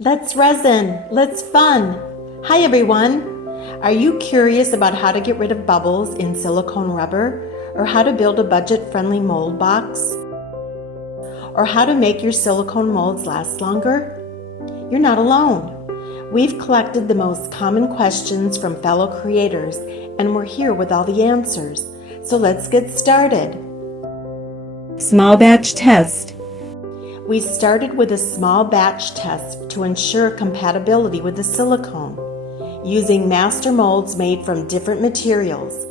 Let's resin, let's fun. Hi everyone. Are you curious about how to get rid of bubbles in silicone rubber, or how to build a budget-friendly mold box, or how to make your silicone molds last longer? You're not alone. We've collected the most common questions from fellow creators, and we're here with all the answers. So let's get started. Small batch test. We started with a small batch test to ensure compatibility with the silicone, using master molds made from different materials.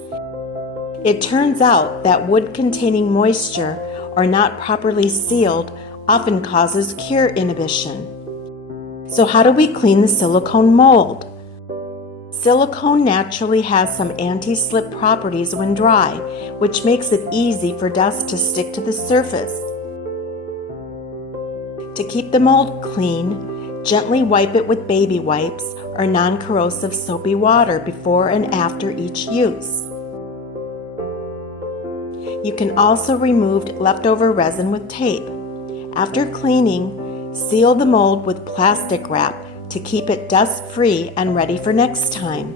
It turns out that wood containing moisture or not properly sealed often causes cure inhibition. So how do we clean the silicone mold? Silicone naturally has some anti-slip properties when dry, which makes it easy for dust to stick to the surface. To keep the mold clean, gently wipe it with baby wipes or non-corrosive soapy water before and after each use. You can also remove leftover resin with tape. After cleaning, seal the mold with plastic wrap to keep it dust-free and ready for next time.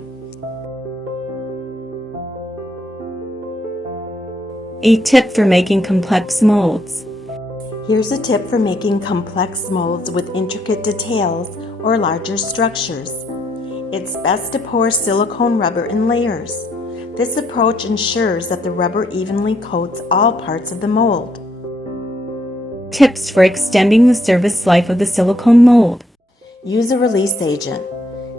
A tip for making complex molds. Here's a tip for making complex molds with intricate details or larger structures. It's best to pour silicone rubber in layers. This approach ensures that the rubber evenly coats all parts of the mold. Tips for extending the service life of the silicone mold. Use a release agent.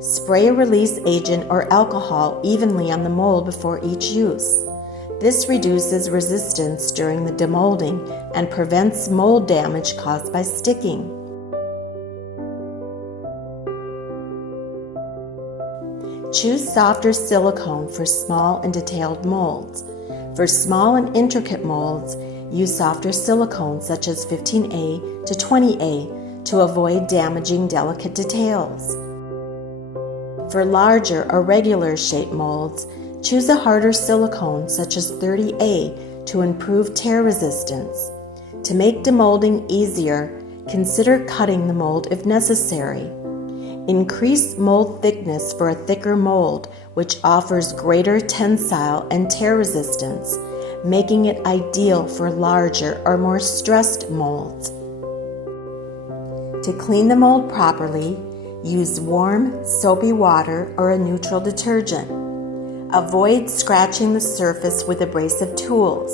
Spray a release agent or alcohol evenly on the mold before each use. This reduces resistance during the demolding and prevents mold damage caused by sticking. Choose softer silicone for small and detailed molds. For small and intricate molds, use softer silicone such as 15A to 20A to avoid damaging delicate details. For larger or regular shaped molds, choose a harder silicone such as 30A to improve tear resistance. To make demolding easier, consider cutting the mold if necessary. Increase mold thickness for a thicker mold, which offers greater tensile and tear resistance, making it ideal for larger or more stressed molds. To clean the mold properly, use warm, soapy water or a neutral detergent. Avoid scratching the surface with abrasive tools.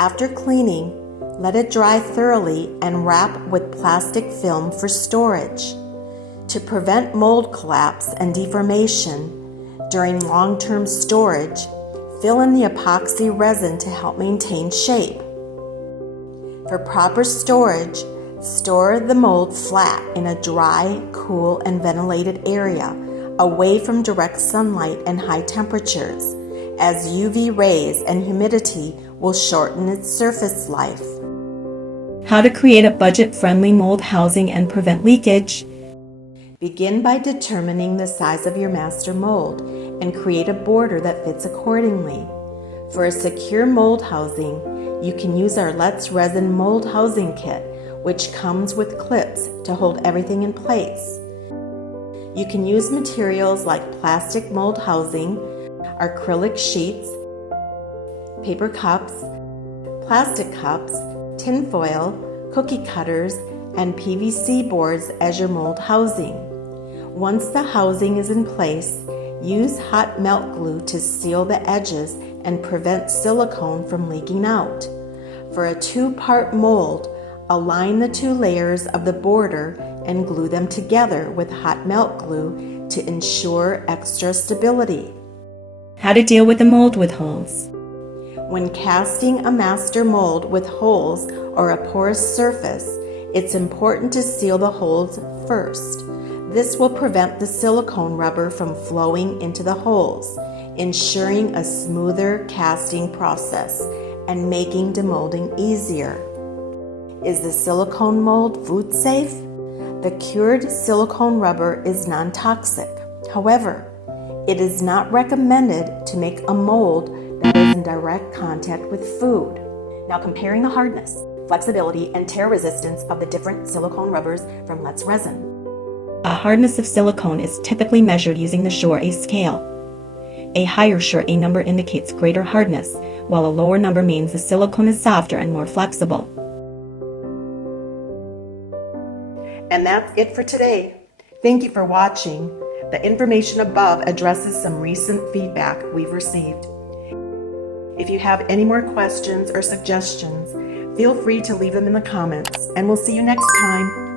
After cleaning, let it dry thoroughly and wrap with plastic film for storage. To prevent mold collapse and deformation during long-term storage, fill in the epoxy resin to help maintain shape. For proper storage, store the mold flat in a dry, cool, and ventilated area, away from direct sunlight and high temperatures, as UV rays and humidity will shorten its surface life. How to create a budget-friendly mold housing and prevent leakage. Begin by determining the size of your master mold and create a border that fits accordingly. For a secure mold housing, you can use our Let's Resin Mold Housing Kit, which comes with clips to hold everything in place. You can use materials like plastic mold housing, acrylic sheets, paper cups, plastic cups, tinfoil, cookie cutters, and PVC boards as your mold housing. Once the housing is in place, use hot melt glue to seal the edges and prevent silicone from leaking out. For a two-part mold, align the two layers of the border and glue them together with hot melt glue to ensure extra stability. How to deal with the mold with holes. When casting a master mold with holes or a porous surface, it's important to seal the holes first. This will prevent the silicone rubber from flowing into the holes, ensuring a smoother casting process and making demolding easier. Is the silicone mold food safe? The cured silicone rubber is non-toxic. However, it is not recommended to make a mold that is in direct contact with food. Now comparing the hardness, flexibility, and tear resistance of the different silicone rubbers from Let's Resin. A hardness of silicone is typically measured using the Shore-A scale. A higher Shore-A number indicates greater hardness, while a lower number means the silicone is softer and more flexible. And that's it for today. Thank you for watching. The information above addresses some recent feedback we've received. If you have any more questions or suggestions, feel free to leave them in the comments, and we'll see you next time.